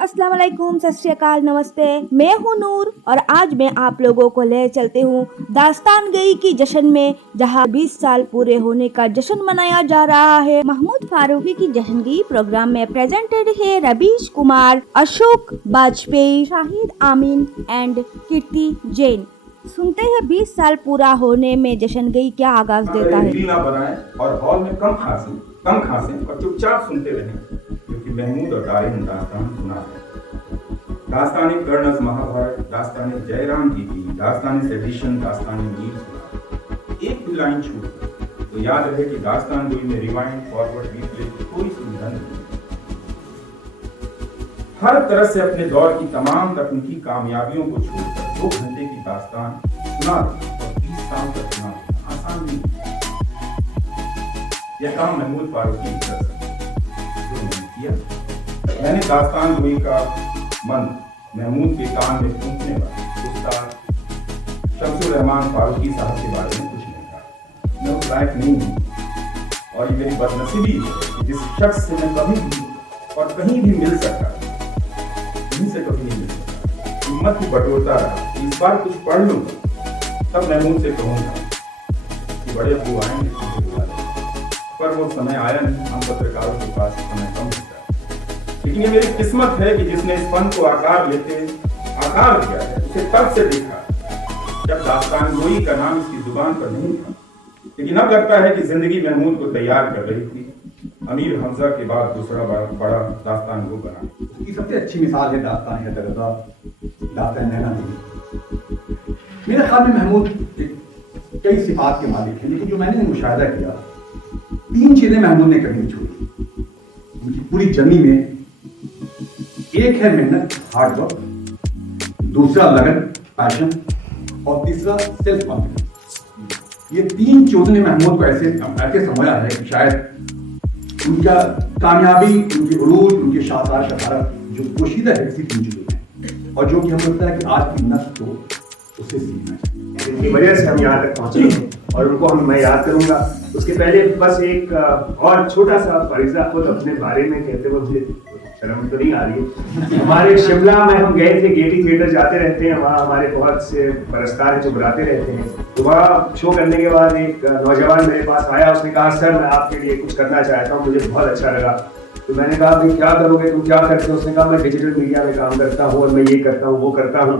अस्सलाम वालेकुम, सत श्री अकाल, नमस्ते। मैं हूँ नूर और आज मैं आप लोगों को ले चलते हूँ दास्तान गोई की जश्न में, जहाँ 20 साल पूरे होने का जश्न मनाया जा रहा है। महमूद फारूकी की जश्नगोई प्रोग्राम में प्रेजेंटेड है रवीश कुमार, अशोक बाजपेयी, शाहिद आमीन एंड कीर्ति जैन। सुनते हैं 20 साल पूरा होने में जश्नगोई क्या आगाज देता है। रील ना बनाएं और हॉल में कम खांसें और चुपचाप सुनते रहें, क्योंकि महमूद और दारिन दास्तान सुना है। दास्तानी कर्णस महाभारत, दास्तानी जयराम जी की, दास्तानी सेडिशन, दास्तानी मीर सुना। एक भी लाइन छूट तो याद रहे कि दास्तान गोई में रिवाइंड, फॉरवर्ड, रिप्ले की कोई सुविधा नहीं है। हर तरह से अपने दौर की तमाम तकनीकी कामयाबियों को छोड़कर 2 घंटे की दास्तान सुना दें और 20 साल तक सुना दें आसान नहीं। यह काम महमूद फारूकी कर सकते जो मैंने किया। मैंने दास्तान गोई का मन महमूद के कान में फूंकने वाले उस्ताद शम्सुर रहमान फारूकी साहब के बारे में कुछ नहीं कहा। मैं उस लायक नहीं हूँ और ये मेरी बदनसीबी है कि जिस शख्स से मैं कभी भी और कहीं भी मिल सकता से कभी नहीं मिल सकता, हिम्मत की बटोरता रहा। इस बार कुछ पढ़ लूंगा, तब महमूद से कहूंगा कि बड़े अब्बू आएंगे तुझे बुला लेंगे। पर वो समय आया नहीं। हम पत्रकारों के पास समय कम होता है, लेकिन ये मेरी किस्मत है कि जिसने इस फन को आकार दिया है उसे तब से देखा जब दास्तान गोई का नाम इसकी जुबान पर नहीं था। लेकिन अब लगता है कि जिंदगी महमूद को तैयार कर रही थी अमीर हमजा के बाद दूसरा बड़ा दास्तान गो बना। इसकी सबसे अच्छी मिसाल है दास्तान है दरदा, दास्तान नैना देवी। मेरे ख्याल में महमूद कई सिफात के मालिक हैं, लेकिन जो मैंने मुशाहिदा किया 3 चीजें महमूद ने कभी नहीं छोड़ी उनकी पूरी जर्नी में। एक है मेहनत, हार्ड वर्क, दूसरा लगन, पैशन, और तीसरा सेल्फ कॉन्फिडेंस। ये 3 चीजों ने महमूद को ऐसे समझा है कि शायद उनका कामयाबी, उनकी उरूज, उनके शानदार शहारत जो पोशीदा है किसी 3 चीजों में, और जो कि हम लगता है कि आज की नस्ल को उसे सीखना चाहिए। इनकी वजह से हम यहाँ तक पहुँचे हैं और उनको मैं याद करूँगा। उसके पहले बस एक और छोटा सा फरीजा खुद अपने बारे में कहते हुए मुझे शर्म तो नहीं आ रही है। हमारे शिमला में हम गए थे, गेटी थिएटर जाते रहते हैं, वहाँ हमारे बहुत से परस्तार हैं जो बुलाते रहते हैं। तो वहाँ शो करने के बाद एक नौजवान मेरे पास आया, उसने कहा सर मैं आपके लिए कुछ करना चाहता हूँ, मुझे बहुत अच्छा लगा। तो मैंने कहा भाई क्या करोगे, तुम क्या करते हो? उसने कहा मैं डिजिटल मीडिया में काम करता हूँ और मैं ये करता हूँ वो करता हूँ।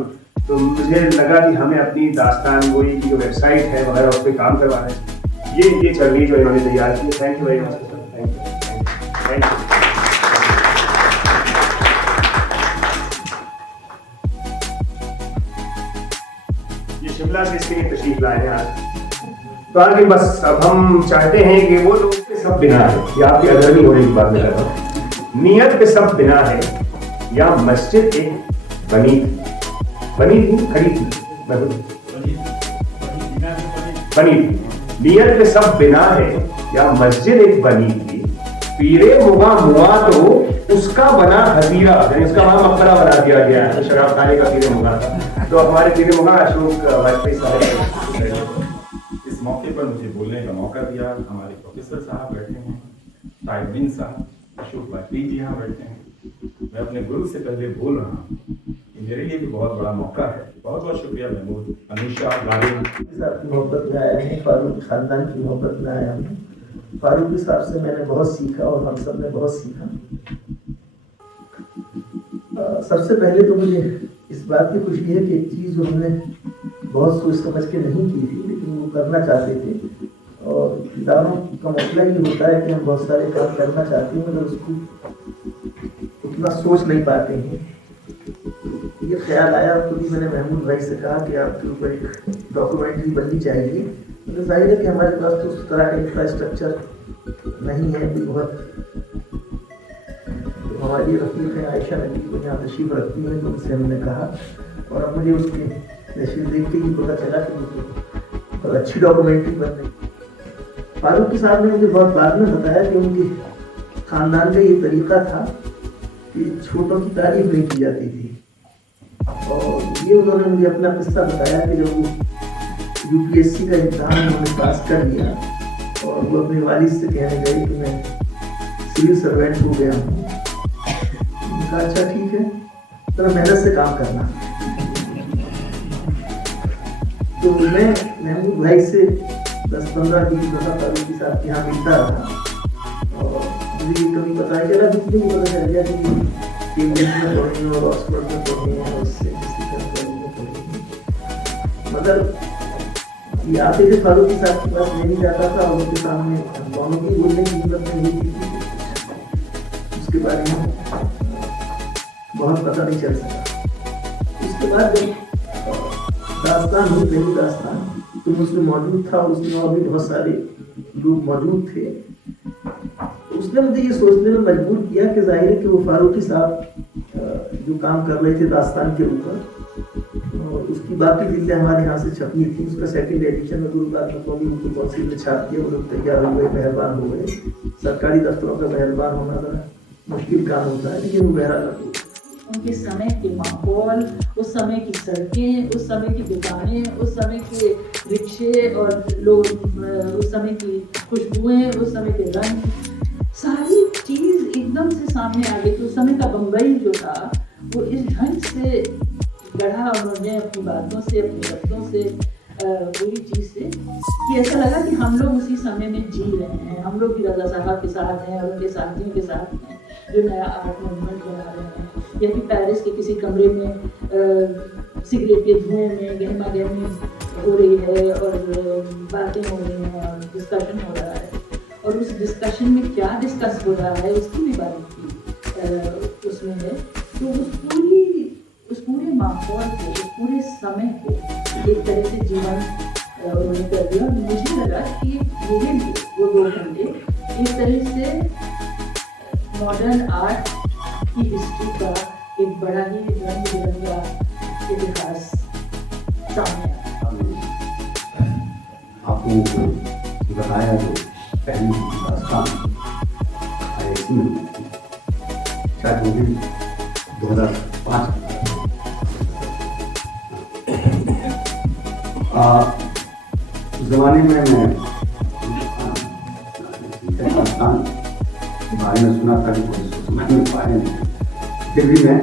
तो मुझे लगा कि हमें अपनी दास्तान गोई की जो वेबसाइट है वगैरह उस पर काम करवाना है। ये छवि जो इन्होंने तैयार की। Thank you very much sir, thank you. ये शिमला से इसके लिए तशरीफ लाए हैं आज। तो आगे बस अब हम चाहते हैं कि वो लोग पे सब बिना है, या आपकी अगर नहीं होने की बात नहीं कर रहा हूँ, नीयत पे सब बिना है या मस्जिद एक बनी थी खड़ी थी बनी थी। नीयत पे सब बिना है या मस्जिद एक बनी थी, पीरे मुआ तो उसका बना हजीरा, यानी उसका वहां मकबरा बना दिया गया है। तो शराब खाने का पीरे मुगा था, तो हमारे पीरे मुगा अशोक वाजपेयी साहब। इस मौके पर मुझे बोलने का मौका दिया। हमारे प्रोफेसर साहब बैठे हैं, ताइबिन साहब, अशोक वाजपेयी जी यहाँ बैठे हैं। मैं अपने गुरु से पहले बोल रहा हूँ, मेरे लिए भी बहुत बड़ा मौका है। बहुत बहुत शुक्रिया महमूद, अनुषा, दारिन। मोहब्बत में आया है, फारूकी खानदान की मोहब्बत में आया हूँ। फारूकी साहब से मैंने बहुत सीखा और हम सब ने बहुत सीखा। सबसे पहले तो मुझे इस बात की खुशी है कि एक चीज़ उन्होंने बहुत सोच समझ के नहीं की थी, लेकिन वो करना चाहते थे। और इदारों का मसला ये होता है कि हम बहुत सारे काम करना चाहते हैं मगर उसको उतना सोच नहीं पाते हैं। ये ख्याल आया तो भी मैंने महमूद भाई से कहा कि आपके ऊपर एक डॉक्यूमेंट्री बननी चाहिए। तो जाहिर है कि हमारे पास तो उस तरह का इंफ्रास्ट्रक्चर नहीं है भी बहुत। तो हमारी रफीक है आयशा नबी को यहाँ तशरीफ रखती है, तो उनसे हमने कहा और अब मुझे उसकी तशरीफ देख के ही पता चला कि बहुत अच्छी डॉक्यूमेंट्री बन रही। फारूकी साहब ने मुझे बहुत बाद में बताया कि उनके खानदान का ये तरीका था कि छोटों की तारीफ नहीं की जाती थी। और ये उन्होंने मुझे अपना किस्सा बताया कि जब यूपीएससी का इम्तहान उन्होंने पास कर लिया और वो अपने वालिद से कहने गए कि मैं सिविल सर्वेंट हो गया हूँ, कहा अच्छा ठीक है, जरा मेहनत से काम करना। तो मैं महमूद भाई से 10-15 दिन दफा फारूकी साहब के यहाँ मिलता रहा और मुझे कभी पता चला, मुझे भी पता चल गया कि केम्ब्रिज में पढ़ी है और ऑक्सफोर्ड में पढ़ी है और उससे मगर ये आते थे फारूकी साहब के पास, मैं नहीं जाता था और उनके सामने दोनों की बोलने की हिम्मत नहीं थी, उसके बारे में बहुत पता नहीं चल सका। उसके बाद जब दास्तान हुई, पहली दास्तान, तो उसमें मौजूद था, उसमें और भी बहुत सारे लोग मौजूद थे। उसने मुझे ये सोचने में मजबूर किया कि जाहिर है कि वो फारूकी साहब जो काम कर रहे थे दास्तान के ऊपर, और उसकी बाकी जिल्दें हमारे यहाँ से छपनी थी, उसका सेकंड एडिशन में गुरुबाग में कौमी उर्दू कौंसिल ने छाप दिया, वो लोग तैयार हो गए, मेहरबान हो गए। सरकारी दफ्तरों का मेहरबान होना ज़रा मुश्किल काम होता है, लेकिन वो बहरहाल उनके समय के माहौल, उस समय की सड़कें, उस समय की दुकानें, उस समय के रिक्शे और लोग, उस समय की खुशबुएं, उस समय के रंग, सारी चीज़ एकदम से सामने आ गई। तो उस समय का बम्बई जो था वो इस ढंग से गढ़ा उन्होंने अपनी बातों से, अपनी रफ्तों से, पूरी चीज़ से, कि ऐसा लगा कि हम लोग उसी समय में जी रहे हैं। हम लोग भी रज़ा साहब के साथ हैं और उनके साथियों के साथ हैं जो नया आर्ट मूवमेंट बना रहे हैं, या कि पेरिस के किसी कमरे में सिगरेट के धुएं में गहमा गहमी हो रही है और बातें हो रही हैं और डिस्कशन हो रहा है, और उस डिस्कशन में क्या डिस्कस हो रहा है उसकी भी बारीकी उसमें है। तो उस पूरे माहौल को, उस पूरे समय को एक तरह से जीवन उन्होंने कर दिया। और मुझे लगा कि मेरे लिए वो 2 घंटे एक तरह से मॉडर्न आर्ट की हिस्ट्री का एक बड़ा ही रंग बिरंगा इतिहास सामने आया। आपको बताया जो पहली दास्तान IIT में हुई थी, शायद वो भी 2005 में। उस जमाने में मैं दास्तान के बारे में सुना था कि कोई समझ नहीं पाए नहीं, फिर भी मैं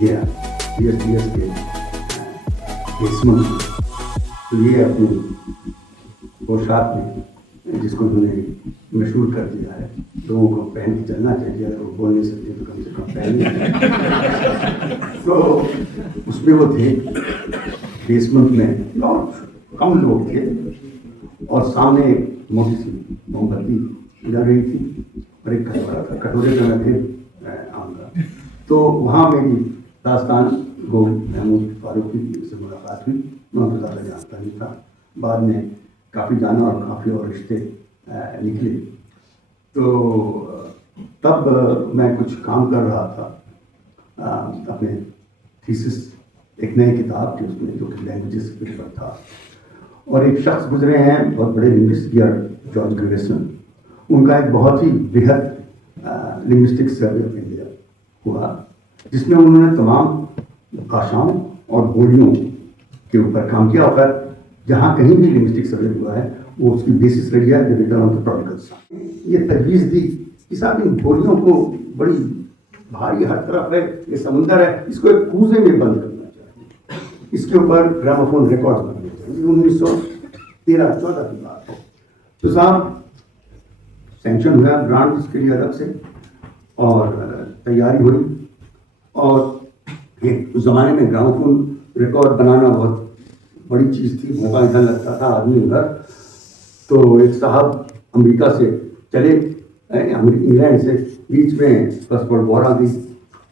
गया BS के बेसमेंट। तो ये अपनी पोशाक में जिसको उन्होंने मशहूर कर दिया है, लोगों को पहन के चलना चाहिए, अगर वो बोल नहीं सकते तो कम से कम पहन। तो उसमें वो थे बेसमेंट में, और कम लोग थे, और सामने एक मोटी सी मोमबत्ती जल रही थी और एक कटोरा था, कटोरे का मैं आऊँगा। तो वहाँ मेरी दास्तान को महमूद फारूकी से मुलाकात हुई। मैं उनको ज़्यादा जानता नहीं था, बाद में काफ़ी जाना और काफ़ी और रिश्ते निकले। तो तब मैं कुछ काम कर रहा था अपने थीसिस, एक नई किताब थी उसमें जो कि लैंग्वेजेस के ऊपर था, और एक शख्स गुजरे हैं बहुत बड़े लिंग्विस्ट जॉर्ज ग्रेसन, उनका एक बहुत ही बृहद लिंग्विस्टिक सर्वे ऑफ इंडिया हुआ, जिसमें उन्होंने तमाम भाषाओं और बोलियों के ऊपर काम किया। और जहाँ कहीं भी लिंग्विस्टिक सर्वे हुआ है वो उसकी बेसिस रही है the return of the prodigal सन। ये तजवीज़ दी कि साहब इन बोलियों को बड़ी भारी हर तरफ है, ये समुंदर है, इसको एक कूजे में बंद करना चाहिए, इसके ऊपर ग्रामोफोन रिकॉर्ड बनने चाहिए। 1913-14 की बात है। तो साहब सैंक्शन हुआ ग्रांट इसके लिए अलग से, और तैयारी हुई, और उस ज़माने में ग्रामोफोन रिकॉर्ड बनाना बहुत बड़ी चीज़ थी, मौका इधर लगता था आदमी उधर। तो एक साहब अमेरिका से चले, इंग्लैंड से, बीच में फर्स्ट वर्ल्ड वॉर आ गई,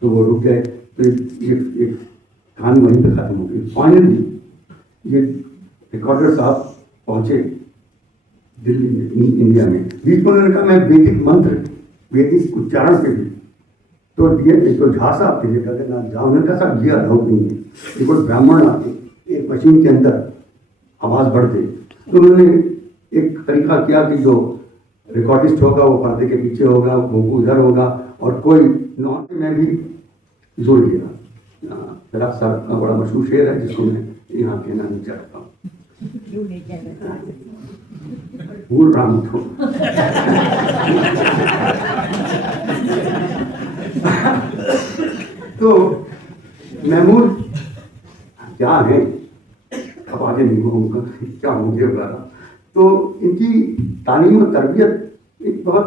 तो वो रुक गए। तो ये कहानी वहीं पर ख़त्म हो गई। फाइनली ये रिकॉर्डर साहब पहुँचे दिल्ली में, इंडिया में। बीच में उन्होंने कहा मैं वैदिक मंत्र, वैदिक उच्चारण के लिए, तो ये तो झा साहब के लिए कहते ना जाओ, उन्होंने कहा साहब ये अलाउड नहीं है, ये कोई ब्राह्मण आके एक मशीन के अंदर आवाज़ बढ़ दे। तो उन्होंने एक तरीका किया कि जो रिकॉर्डिस्ट होगा वो पर्दे के पीछे होगा, वो उधर होगा, और कोई नॉन में भी जोड़ लिया। मेरा साहब का बड़ा मशहूर शेर है जिसको मैं यहाँ कहना नहीं चाहता हूँ, भूल रहा हूँ तो। तो महमूद क्या है, अब आगे नहीं होगा क्या होंगे वगैरह। तो इनकी तालीम और तरबियत एक बहुत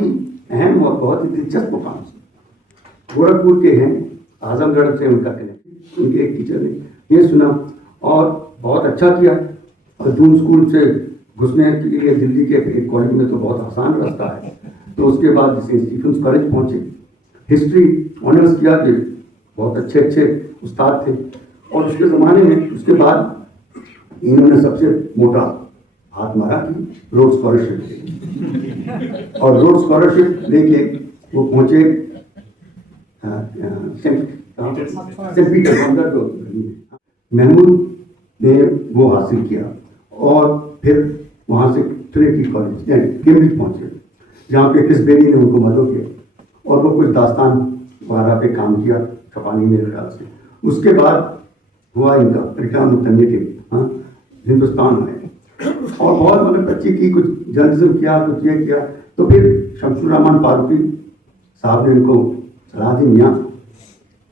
ही अहम और बहुत ही दिलचस्प काम से गोरखपुर के हैं, आजमगढ़ से उनका कनेक्शन। उनके एक टीचर ने ये सुना और बहुत अच्छा किया, और जून स्कूल से घुसने के लिए दिल्ली के एक कॉलेज में तो बहुत आसान रास्ता है। तो उसके बाद जैसे स्टीफेंस कॉलेज पहुँचे, हिस्ट्री ऑनर्स किया, कि बहुत अच्छे उस्ताद थे। और उसके ज़माने में उसके बाद इन्होंने सबसे मोटा हाथ मारा कि रोड स्कॉलरशिप, और रोड स्कॉलरशिप लेके वो पहुँचे सेंट पीटर। महमूद ने वो हासिल किया और फिर वहाँ से ट्रिनिटी कॉलेज यानी कैम्ब्रिज पहुँचे, जहाँ पे क्रिस बेरी ने उनको मदद किया और वो कुछ दास्तान वगैरह पे काम किया छपानी मेरे ख्याल से। उसके बाद हुआ इनका रिटर्न अल्टरनेटिव हिंदुस्तान में, और बहुत मतलब बच्ची की कुछ जर्नलिज्म किया, कुछ ये किया। तो फिर शमसुर-रहमान फारूकी साहब ने इनको सलाह दी, मियाँ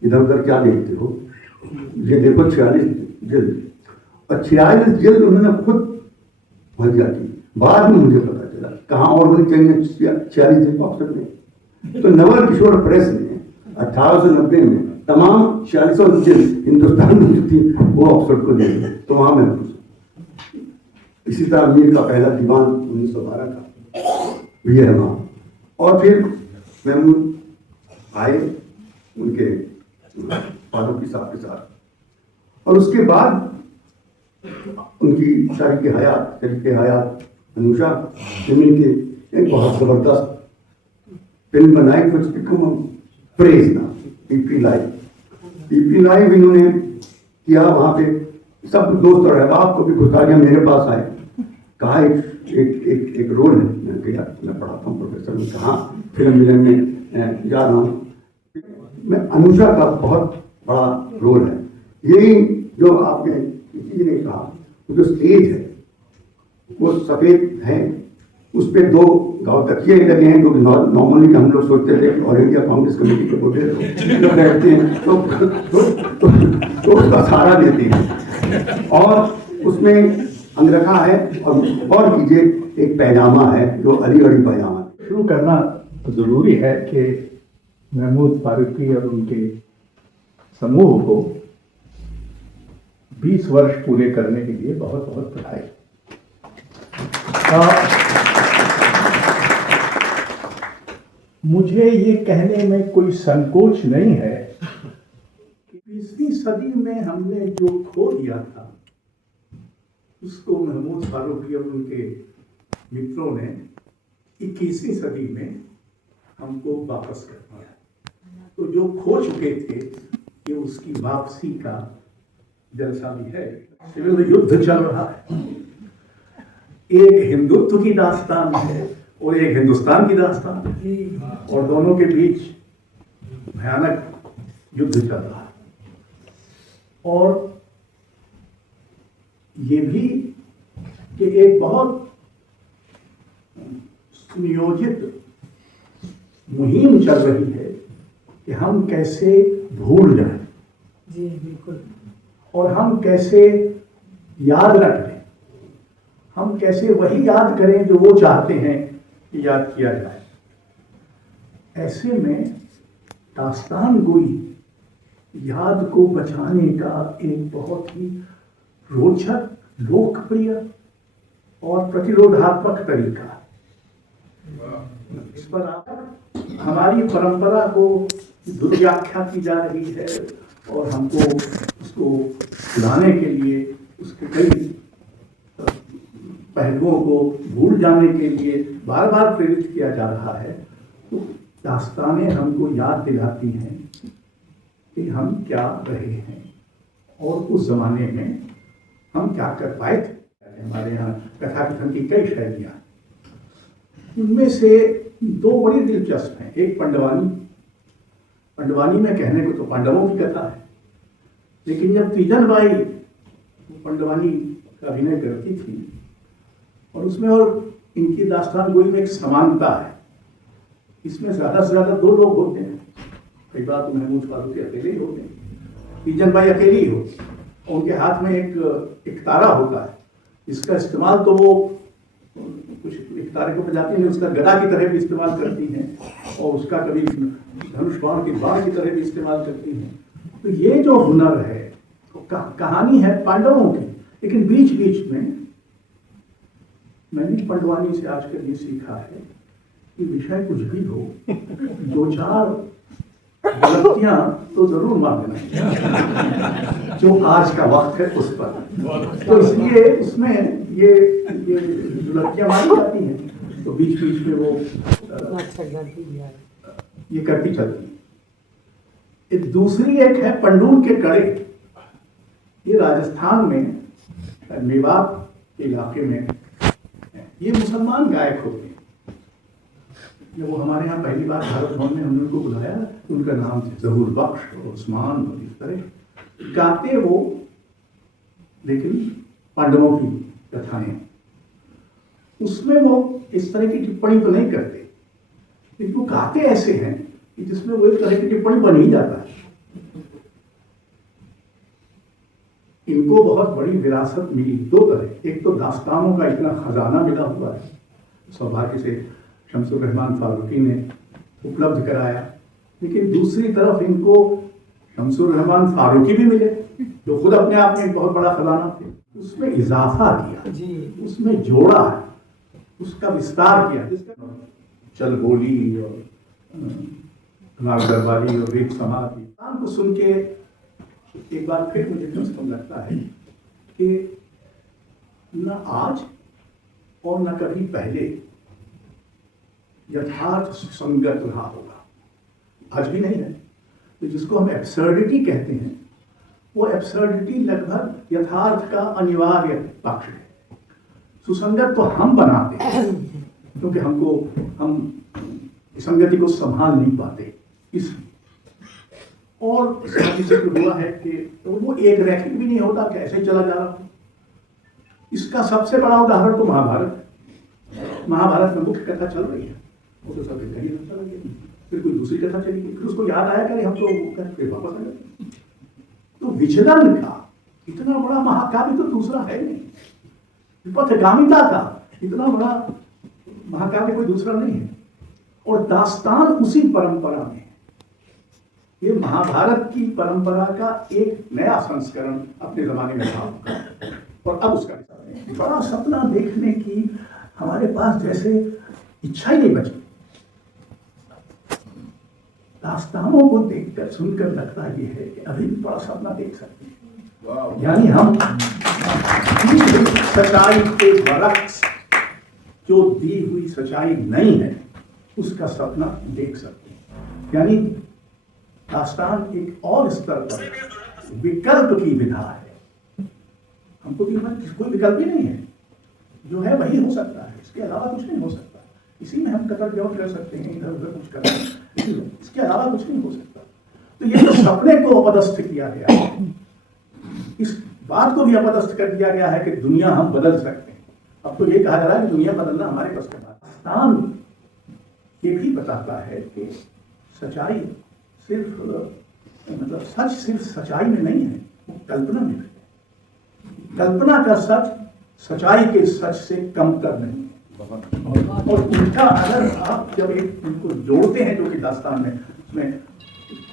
इधर उधर क्या देखते हो, ये देखो 46 जिल्द, और 46 जिल्द उन्होंने खुद मुहैया की। बाद में मुझे पता चला कहाँ और होनी चाहिए 46 जिल्द ऑक्सफोर्ड में। तो नवल किशोर प्रेस ने 1890 में तमाम 46 जिल्द हिंदुस्तान में जो थी वो ऑक्सफोर्ड को दे दी। तो वहाँ मैं इसी तरह मीर का पहला दीवान 1912 का ये है वहाँ। और फिर महमूद आए उनके फारूकी साहब के साथ, और उसके बाद उनकी शरीक हयात अनुषा ने मिलके एक बहुत ज़बरदस्त फिल्म बनाई, कुछ बिकम प्रेज ना पीपी लाइव इन्होंने किया। वहाँ पे सब दोस्त और अहबाब को भी गुजारिया मेरे पास आए, कहा एक रोल है। मैंने कहा मैं पढ़ाता हूँ प्रोफेसर, ने कहा फिल्म मिलन में जा रहा हूँ। मैं अनुषा का बहुत बड़ा रोल है। यही जो आपने किसी ने कहा, जो स्टेज है वो सफ़ेद है, उस पर 2 गाँव तकिए लगे हैं, जो नॉर्मली हम लोग सोचते थे कि ऑल इंडिया कांग्रेस कमेटी के बोले जब बैठते हैं तो उसका सहारा देते हैं। और उसमें अंगरखा है और कीजिए एक पैजामा है जो अलीगढ़ी पैजामा है। शुरू करना ज़रूरी है कि महमूद फारूकी और उनके समूह को 20 वर्ष पूरे करने के लिए बहुत बहुत बधाई। मुझे ये कहने में कोई संकोच नहीं है कि 20वीं सदी में हमने जो खो दिया था उसको महमूद फारूकी और उनके मित्रों ने 21वीं सदी में हमको वापस कर दिया। तो जो खो चुके थे कि उसकी वापसी का जलसा भी है। सिविल युद्ध चल रहा है, एक हिंदुत्व की दास्तान है और एक हिंदुस्तान की दास्तान है, और दोनों के बीच भयानक युद्ध चल रहा है। और ये भी कि एक बहुत सुनियोजित मुहिम चल रही है कि हम कैसे भूल जाएं, जी बिल्कुल, और हम कैसे याद रख लें, हम कैसे वही याद करें जो वो चाहते हैं कि याद किया जाए। ऐसे में दास्तान गोई याद को बचाने का एक बहुत ही रोचक, लोकप्रिय और प्रतिरोधात्मक तरीका है। इस पर हमारी परंपरा को दुर्व्याख्या की जा रही है और हमको उसको भुलाने के लिए, उसके कई पहलुओं को भूल जाने के लिए बार बार प्रेरित किया जा रहा है। तो दास्तानें हमको याद दिलाती हैं कि हम क्या रहे हैं और उस जमाने में हम क्या कर पाए थे। हमारे यहाँ कथा कथन की कई शैलियाँ, उनमें से 2 बड़ी दिलचस्प हैं। एक पंडवानी में कहने को तो पांडवों की कथा है, लेकिन जब तीजनबाई पंडवानी का अभिनय करती थी और उसमें और इनकी दास्तान गोई में एक समानता है। इसमें ज़्यादा से ज़्यादा 2 लोग होते हैं, कई बार तो महमूद फारूकी अकेले ही होते हैं, तीजन भाई अकेले ही होते हैं, और उनके हाथ में एक तारा होता है, इसका इस्तेमाल तो वो कुछ एक तारे को बजाती हैं, उसका गदा की तरह भी इस्तेमाल करती हैं और उसका कभी धनुष बाण की बाण की तरह भी इस्तेमाल करती हैं। तो ये जो हुनर है तो कहानी है पांडवों की, लेकिन बीच बीच में मैंने पंडवानी से आजकल ये सीखा है कि विषय कुछ भी हो, दो चार गलतियां तो जरूर मान लेना जो आज का वक्त है उस पर। तो इसलिए उसमें ये गलतियां मानी जाती हैं, तो बीच बीच में वो ये करती चलती है। दूसरी एक है पंडून के कड़े, ये राजस्थान में मेवात के इलाके में ये मुसलमान गायक होते हैं। वो हमारे यहाँ पहली बार भारत भवन में हमने उनको बुलाया, उनका नाम थे जहूर बख्श और उस्मान और इस तरह गाते वो, लेकिन पांडवों की कथाएं, उसमें वो इस तरह की टिप्पणी तो नहीं करते, लेकिन वो गाते ऐसे हैं कि जिसमें वो एक तरह की टिप्पणी बन ही जाता है। इनको बहुत बड़ी विरासत मिली दो तरह, एक तो दास्तानों का इतना खजाना मिला हुआ है, सौभाग्य से शमसुर रहमान फारूकी ने उपलब्ध कराया, लेकिन दूसरी तरफ इनको शमसुर रहमान फारूकी भी मिले जो खुद अपने आप में एक बहुत बड़ा खजाना थे, उसमें इजाफा किया, उसमें जोड़ा, उसका विस्तार किया, जिसका चल बोली और नाग दरबारी और रीत समाधि को सुन के एक बार फिर मुझे कम से कम लगता है कि न आज और न कभी पहले यथार्थ सुसंगत रहा होगा, आज भी नहीं है। तो जिसको हम एब्सर्डिटी कहते हैं, वो एब्सर्डिटी लगभग यथार्थ का अनिवार्य पक्ष है। सुसंगत तो हम बनाते हैं क्योंकि हम संगति को संभाल नहीं पाते, इस और जिक्र हुआ है कि तो वो एक रैखिक भी नहीं होता, कैसे चला जा रहा। इसका सबसे बड़ा उदाहरण तो महाभारत में मुख्य कथा चल रही है, वो तो सब कहीं चला गया, फिर कोई दूसरी कथा चली गई, फिर उसको याद आया करे हम तो फिर वापस आ गए। तो विचलन का इतना बड़ा महाकाव्य तो दूसरा है नहीं, विपथगामिता का इतना बड़ा महाकाव्य कोई दूसरा नहीं है, और दास्तान उसी परंपरा में, ये महाभारत की परंपरा का एक नया संस्करण अपने जमाने में था, और अब उसका बड़ा सपना देखने की हमारे पास जैसे इच्छा ही नहीं बची। दास्तानों को देखकर सुनकर लगता ये है कि अभी भी बड़ा सपना देख सकते हैं, यानी हम सच्चाई के बरक्स जो दी हुई सच्चाई नहीं है उसका सपना देख सकते हैं। यानी दास्तान एक और स्तर पर विकल्प की विधा है, हमको कोई विकल्प ही नहीं है, जो है वही हो सकता है, इसके अलावा कुछ नहीं हो सकता। इसी में हम कतर जौर कर सकते हैं, इधर उधर कुछ कर सकते हैं, इसके अलावा कुछ नहीं हो सकता। तो ये जो सपने को अपदस्थ किया गया है, इस बात को भी अपदस्थ कर दिया गया है कि दुनिया हम बदल सकते हैं। अब तो ये कहा जा रहा है कि दुनिया बदलना हमारे पास का दास्तान ये भी बताता है कि सच्चाई सिर्फ मतलब सच सिर्फ सच्चाई में नहीं है, वो कल्पना में है। कल्पना का सच सच्चाई के सच से कम कर नहीं है। और उनका अगर आप जब एक उनको जोड़ते हैं जो कि दास्तान में उसमें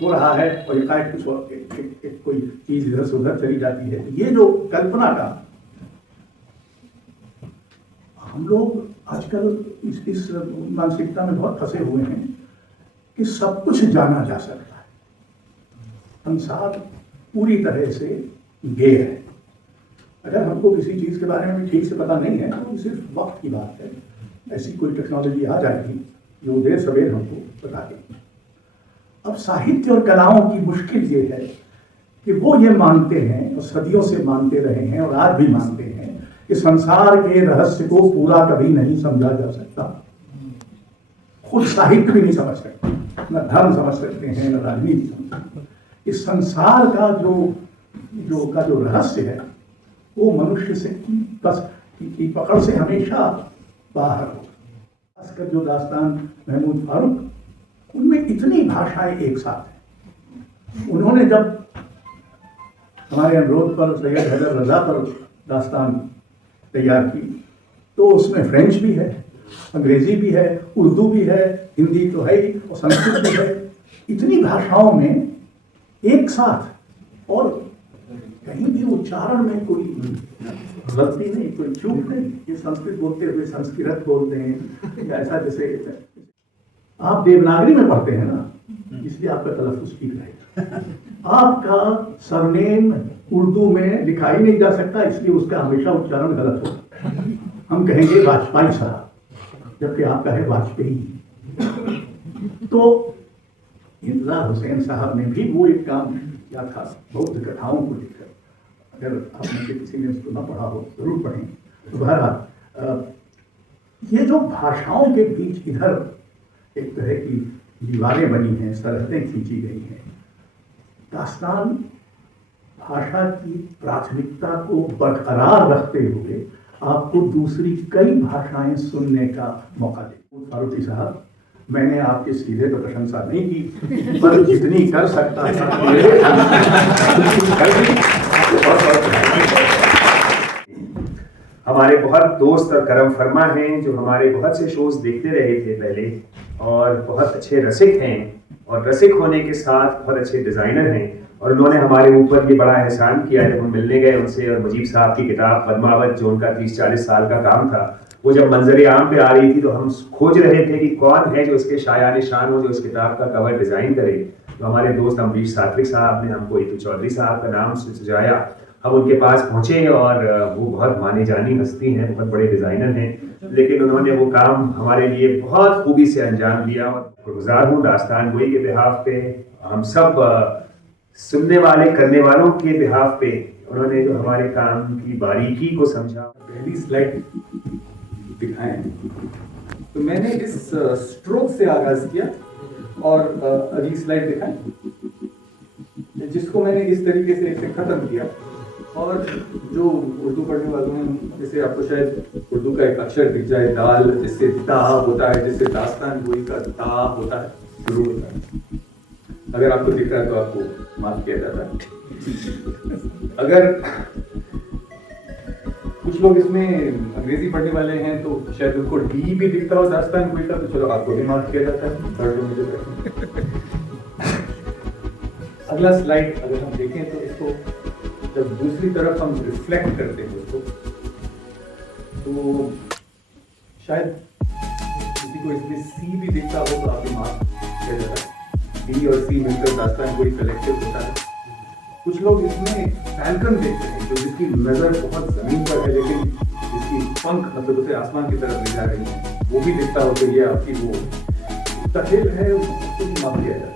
हो रहा है और एकाएक कुछ एक कोई चीज इधर से उधर चली जाती है, ये जो कल्पना का हम लोग आजकल इस मानसिकता में बहुत फंसे हुए हैं कि सब कुछ जाना जा सकता है, संसार पूरी तरह से गे है। अगर हमको किसी चीज के बारे में ठीक से पता नहीं है तो सिर्फ वक्त की बात है, ऐसी कोई टेक्नोलॉजी आ जाएगी जो देर सवेर हमको बता देगी। अब साहित्य और कलाओं की मुश्किल ये है कि वो ये मानते हैं और सदियों से मानते रहे हैं और आज भी मानते हैं कि संसार के रहस्य को पूरा कभी नहीं समझा जा सकता। खुद साहित्य भी नहीं समझ सकते, न धर्म समझ सकते हैं, न राजनीति समझ सकते हैं। इस संसार का जो रहस्य है वो मनुष्य से की पकड़ से हमेशा बाहर हो। खासकर जो दास्तान महमूद फारूक, उनमें इतनी भाषाएं एक साथ हैं, उन्होंने जब हमारे अनुरोध पर सैयद हैदर रजा पर दास्तान तैयार की तो उसमें फ्रेंच भी है, अंग्रेजी भी है, उर्दू भी है, हिंदी तो है ही और संस्कृत भी है। इतनी भाषाओं में एक साथ और कहीं भी उच्चारण में कोई गलती नहीं, कोई चूक नहीं। ये संस्कृत बोलते हुए संस्कृत बोलते हैं या ऐसा जैसे आप देवनागरी में पढ़ते हैं ना, इसलिए आपका तलफ्फुज़ ठीक रहेगा। आपका सरनेम उर्दू में लिखा ही नहीं जा सकता, इसलिए उसका हमेशा उच्चारण गलत होगा। हम कहेंगे वाजपेयी साहब, जबकि आपका है वाजपेयी। तो इंतजार हुसैन साहब ने भी वो एक काम किया था बौद्ध कथाओं को लेकर। अगर आपने से किसी ने उसको न पढ़ा हो जरूर पढ़ें। तो बहरहाल ये जो भाषाओं के बीच इधर एक तरह की दीवारें बनी हैं, सरहदें खींची गई हैं, दास्तान भाषा की प्राथमिकता को बरकरार रखते हुए आपको दूसरी कई भाषाएं सुनने का मौका दे। फारूकी साहब, मैंने आपके सीधे तो प्रशंसा नहीं की, पर जितनी कर सकता हमारे बहुत दोस्त और करम फरमा हैं जो हमारे बहुत से शोज देखते रहे थे पहले और बहुत अच्छे रसिक हैं और रसिक होने के साथ बहुत अच्छे डिज़ाइनर हैं और उन्होंने हमारे ऊपर ये बड़ा एहसान किया जब हम मिलने गए उनसे। और मुजीब साहब की किताब पद्मावत जो उनका 30-40 साल का काम था, वो जब मंजर आम पे आ रही थी तो हम खोज रहे थे कि कौन है जो इसके शायान शान हो, जो इस किताब का कवर डिज़ाइन करे। तो हमारे दोस्त अमरीश सात्विक साहब ने हमको इतू चौधरी साहब का नाम सुझाया। हम उनके पास पहुंचे और वो बहुत मानी जानी हस्ती हैं, बहुत बड़े डिज़ाइनर हैं, लेकिन उन्होंने वो काम हमारे लिए बहुत खूबी से अंजाम दिया। और गुजार हूँ दास्तान गोई के बिहाफ पे, हम सब सुनने वाले करने वालों के बिहाफ पे उन्होंने जो हमारे काम की बारीकी को समझा। पहली स्लाइड दिखाएं तो मैंने इस स्ट्रोक से आगाज किया और अगली स्लाइड दिखाएं, जिसको मैंने इस तरीके से इसे खत्म किया। और जो उर्दू पढ़ने वालों हैं, जैसे आपको शायद उर्दू का एक अक्षर दिख जाए दाल, जिससे ता होता है, जिससे दास्तान गोई का ता होता है, शुरू होता है। अगर आपको दिख रहा है तो आपको माफ किया जाता है। अगर कुछ लोग इसमें अंग्रेजी पढ़ने वाले हैं तो शायद उनको डी भी दिखता हो दास्तान गोई का, तो चलो आपको भी माफ किया जाता है। पढ़ लो मुझे। अगला स्लाइड अगर हम देखें तो इसको जब दूसरी तरफ हम रिफ्लेक्ट करते हैं उसको, तो शायद किसी को इसमें सी भी दिखता हो तो आपको माफ किया जाता है। डी और सी मिलकर दास्तान कोई कलेक्टिव होता है। कुछ लोग इसमें फैल्कन देखते हैं, जो जिसकी नजर बहुत जमीन पर है लेकिन जिसकी पंख मतलब उसे आसमान की तरफ ले जा रही है, वो भी दिखता हो तो ये आपकी वो तहल है, उसको भी माफ किया जाता है।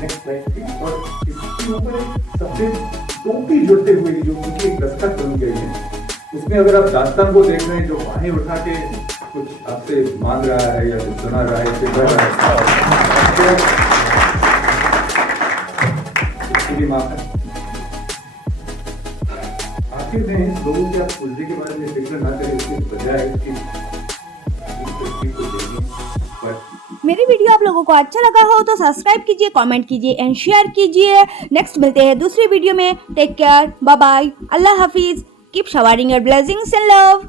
Next slide. और इसके ऊपर एक सफेद टोपी जुड़ते हुए जो उनकी एक दस्तक बन गई है, इसमें अगर आप दास्तान को देख रहे हैं जो बाहें उठा के कुछ आपसे मांग रहा है या कुछ सुना रहा है, चिल्ला रहा है, इसकी भी माफ है। आखिर में लोगों के आप उल्टे के बारे में फिक्र ना करें, उसके बजाय इसकी तस्वीर को देखें। मेरी वीडियो आप लोगों को अच्छा लगा हो तो सब्सक्राइब कीजिए, कमेंट कीजिए एंड शेयर कीजिए। नेक्स्ट मिलते हैं दूसरी वीडियो में। टेक केयर, बाय बाय, अल्लाह हाफिज, keep showering your blessings and love.